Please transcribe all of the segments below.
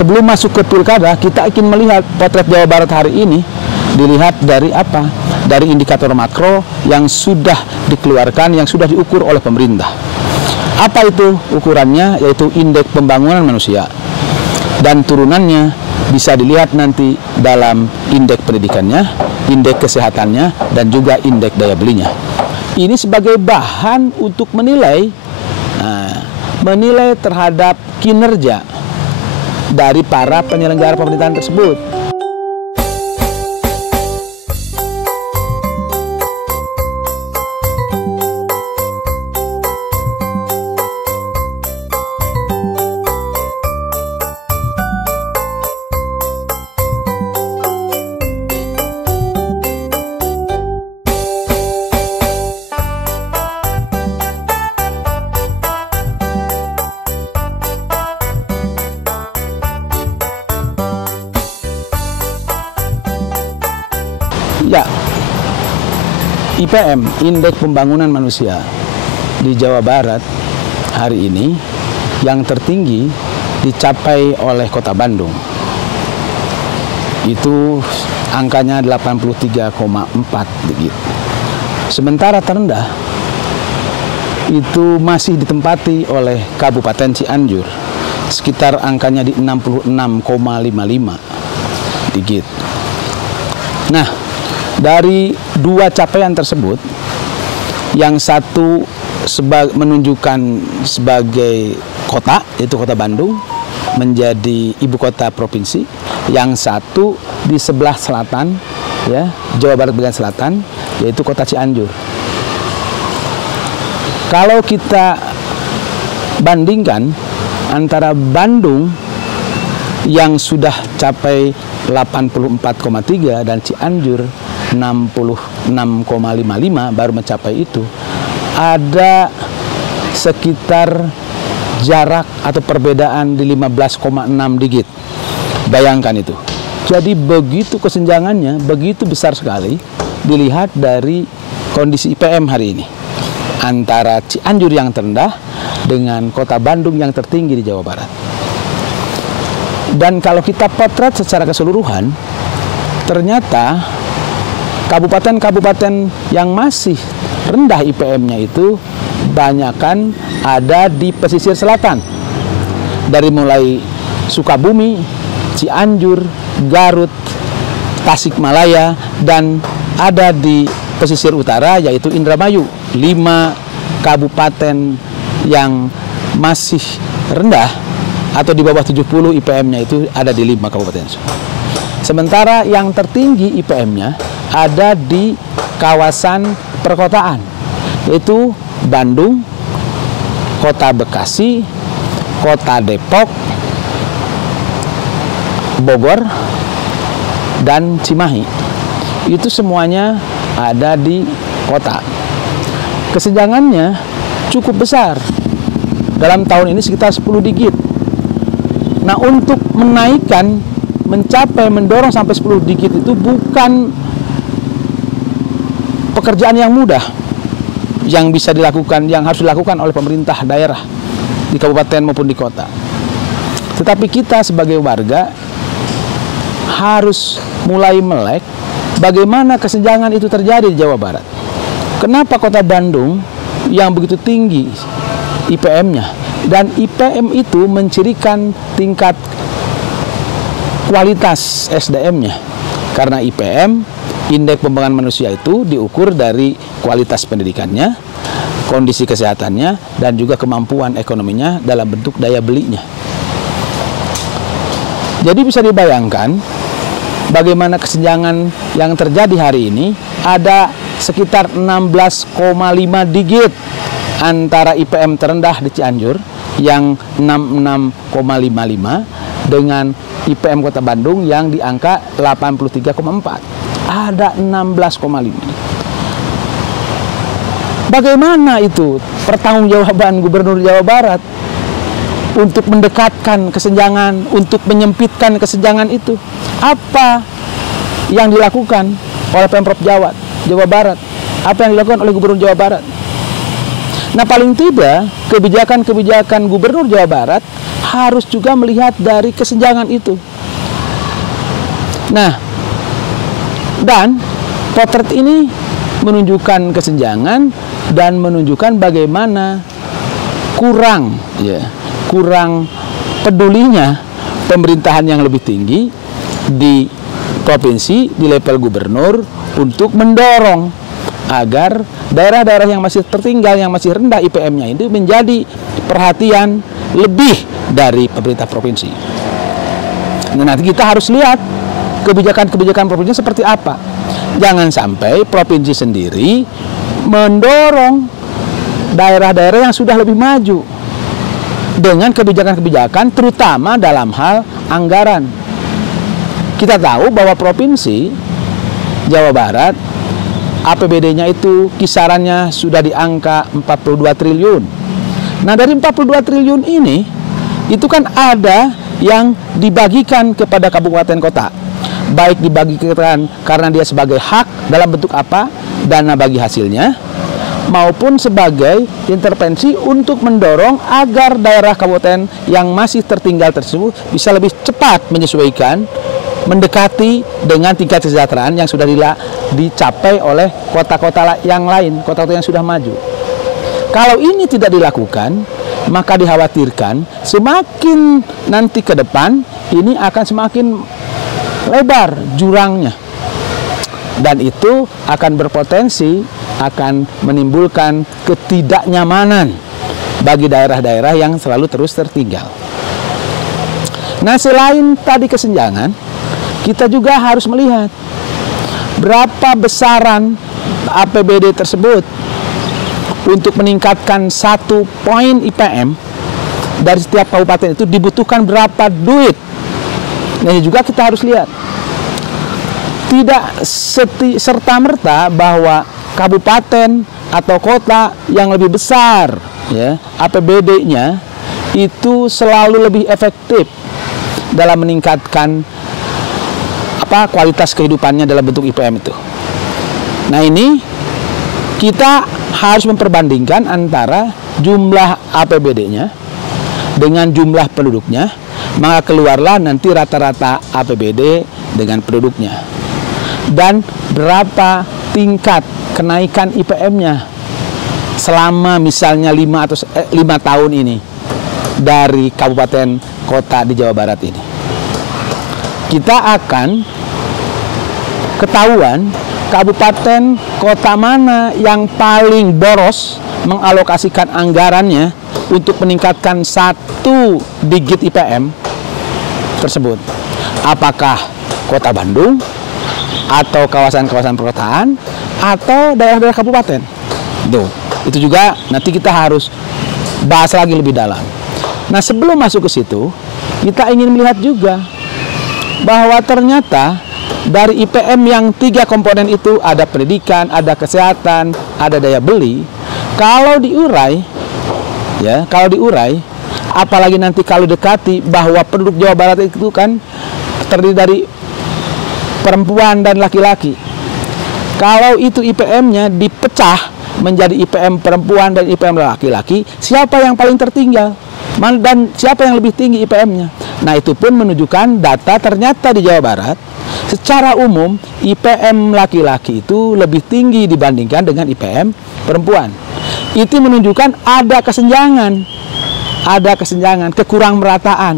Sebelum masuk ke pilkada, kita ingin melihat potret Jawa Barat hari ini dilihat dari apa? Dari indikator makro yang sudah dikeluarkan, yang sudah diukur oleh pemerintah. Apa itu ukurannya? Yaitu indeks pembangunan manusia. Dan turunannya bisa dilihat nanti dalam indeks pendidikannya, indeks kesehatannya, dan juga indeks daya belinya. Ini sebagai bahan untuk menilai terhadap kinerja dari para penyelenggara pemerintahan tersebut. Ya, IPM, Indeks Pembangunan Manusia di Jawa Barat hari ini yang tertinggi dicapai oleh Kota Bandung. Itu angkanya 83,4 digit. Sementara terendah itu masih ditempati oleh Kabupaten Cianjur, sekitar angkanya di 66,55 digit. Nah, dari dua capaian tersebut, yang satu menunjukkan sebagai kota, yaitu Kota Bandung, menjadi ibu kota provinsi. Yang satu di sebelah selatan, ya, Jawa Barat bagian selatan, yaitu Kota Cianjur. Kalau kita bandingkan antara Bandung yang sudah capai 84,3 dan Cianjur 66,55 baru mencapai itu, ada sekitar jarak atau perbedaan di 15,6 digit. Bayangkan itu. Jadi begitu kesenjangannya, begitu besar sekali dilihat dari kondisi IPM hari ini antara Cianjur yang terendah dengan Kota Bandung yang tertinggi di Jawa Barat. Dan kalau kita potret secara keseluruhan, ternyata kabupaten-kabupaten yang masih rendah IPM-nya itu banyakan ada di pesisir selatan. Dari mulai Sukabumi, Cianjur, Garut, Tasikmalaya, dan ada di pesisir utara yaitu Indramayu. 5 kabupaten yang masih rendah atau di bawah 70 IPM-nya itu ada di 5 kabupaten. Sementara yang tertinggi IPM-nya ada di kawasan perkotaan, yaitu Bandung, Kota Bekasi, Kota Depok, Bogor, dan Cimahi. Itu semuanya ada di kota. Kesenjangannya cukup besar. Dalam tahun ini sekitar 10 digit. Nah, untuk menaikkan, mendorong sampai 10 digit itu bukan pekerjaan yang mudah yang bisa dilakukan, yang harus dilakukan oleh pemerintah daerah di kabupaten maupun di kota. Tetapi kita sebagai warga harus mulai melek bagaimana kesenjangan itu terjadi di Jawa Barat. Kenapa Kota Bandung yang begitu tinggi IPM-nya, dan IPM itu mencirikan tingkat kualitas SDM-nya. Karena IPM, Indeks Pembangunan Manusia, itu diukur dari kualitas pendidikannya, kondisi kesehatannya, dan juga kemampuan ekonominya dalam bentuk daya belinya. Jadi bisa dibayangkan bagaimana kesenjangan yang terjadi hari ini. Ada sekitar 16,5 digit antara IPM terendah di Cianjur yang 66,55 dengan IPM Kota Bandung yang di angka 83,4. Ada 16,5. Bagaimana itu pertanggungjawaban Gubernur Jawa Barat untuk mendekatkan kesenjangan, untuk menyempitkan kesenjangan itu? Apa yang dilakukan oleh Pemprov Jawa Barat? Apa yang dilakukan oleh Gubernur Jawa Barat? Nah, paling tidak kebijakan-kebijakan Gubernur Jawa Barat harus juga melihat dari kesenjangan itu. Nah, dan potret ini menunjukkan kesenjangan dan menunjukkan bagaimana kurang pedulinya pemerintahan yang lebih tinggi di provinsi, di level gubernur, untuk mendorong agar daerah-daerah yang masih tertinggal, yang masih rendah IPM-nya itu menjadi perhatian lebih dari pemerintah provinsi. Nah, nanti kita harus lihat kebijakan-kebijakan provinsi seperti apa. Jangan sampai provinsi sendiri mendorong daerah-daerah yang sudah lebih maju dengan kebijakan-kebijakan, terutama dalam hal anggaran. Kita tahu bahwa provinsi Jawa Barat APBD-nya itu kisarannya sudah di angka 42 triliun. Nah, dari 42 triliun ini, itu kan ada yang dibagikan kepada kabupaten kota. Baik dibagikan karena dia sebagai hak dalam bentuk apa, dana bagi hasilnya, maupun sebagai intervensi untuk mendorong agar daerah kabupaten yang masih tertinggal tersebut bisa lebih cepat menyesuaikan, mendekati dengan tingkat kesejahteraan yang sudah dicapai oleh kota-kota yang lain, kota-kota yang sudah maju. Kalau ini tidak dilakukan, maka dikhawatirkan semakin nanti ke depan ini akan semakin lebar jurangnya, dan itu akan berpotensi akan menimbulkan ketidaknyamanan bagi daerah-daerah yang selalu terus tertinggal. Nah, selain tadi kesenjangan, kita juga harus melihat berapa besaran APBD tersebut untuk meningkatkan 1 poin IPM dari setiap kabupaten itu dibutuhkan berapa duit. Nah, ini juga kita harus lihat. Tidak serta-merta bahwa kabupaten atau kota yang lebih besar ya APBD-nya itu selalu lebih efektif dalam meningkatkan kualitas kehidupannya dalam bentuk IPM itu. Nah, ini kita harus memperbandingkan antara jumlah APBD-nya dengan jumlah penduduknya, maka keluarlah nanti rata-rata APBD dengan penduduknya. Dan berapa tingkat kenaikan IPM-nya selama misalnya 5 tahun ini dari kabupaten kota di Jawa Barat ini. Kita akan ketahuan kabupaten kota mana yang paling boros mengalokasikan anggarannya untuk meningkatkan 1 digit IPM tersebut. Apakah kota Bandung, atau kawasan-kawasan perkotaan, atau daerah-daerah kabupaten. Itu juga nanti kita harus bahas lagi lebih dalam. Nah, sebelum masuk ke situ, kita ingin melihat juga bahwa ternyata dari IPM yang 3 komponen itu ada pendidikan, ada kesehatan, ada daya beli. Kalau diurai, apalagi nanti kalau dekati bahwa penduduk Jawa Barat itu kan terdiri dari perempuan dan laki-laki. Kalau itu IPM-nya dipecah menjadi IPM perempuan dan IPM laki-laki, siapa yang paling tertinggal? Dan siapa yang lebih tinggi IPM-nya? Nah, itu pun menunjukkan data ternyata di Jawa Barat secara umum IPM laki-laki itu lebih tinggi dibandingkan dengan IPM perempuan. Itu menunjukkan ada kesenjangan, kekurangmerataan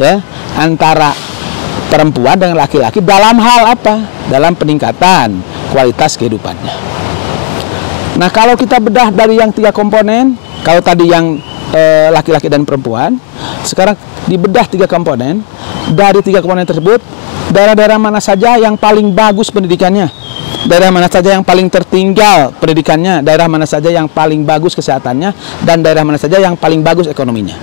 ya antara perempuan dengan laki-laki dalam hal apa? Dalam peningkatan kualitas kehidupannya. Nah, kalau kita bedah dari yang 3 komponen, kalau tadi yang laki-laki dan perempuan, sekarang dibedah 3 komponen. Dari 3 komponen tersebut, daerah-daerah mana saja yang paling bagus pendidikannya, daerah mana saja yang paling tertinggal pendidikannya, daerah mana saja yang paling bagus kesehatannya, dan daerah mana saja yang paling bagus ekonominya.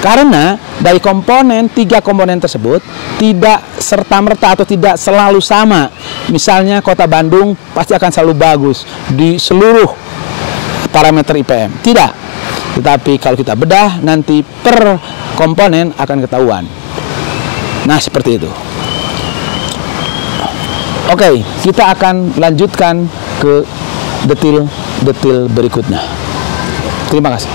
Karena dari 3 komponen tersebut tidak serta-merta atau tidak selalu sama. Misalnya kota Bandung pasti akan selalu bagus di seluruh parameter IPM. Tidak. Tetapi kalau kita bedah nanti per komponen akan ketahuan. Nah, seperti itu. Oke, kita akan lanjutkan ke detil-detil berikutnya. Terima kasih.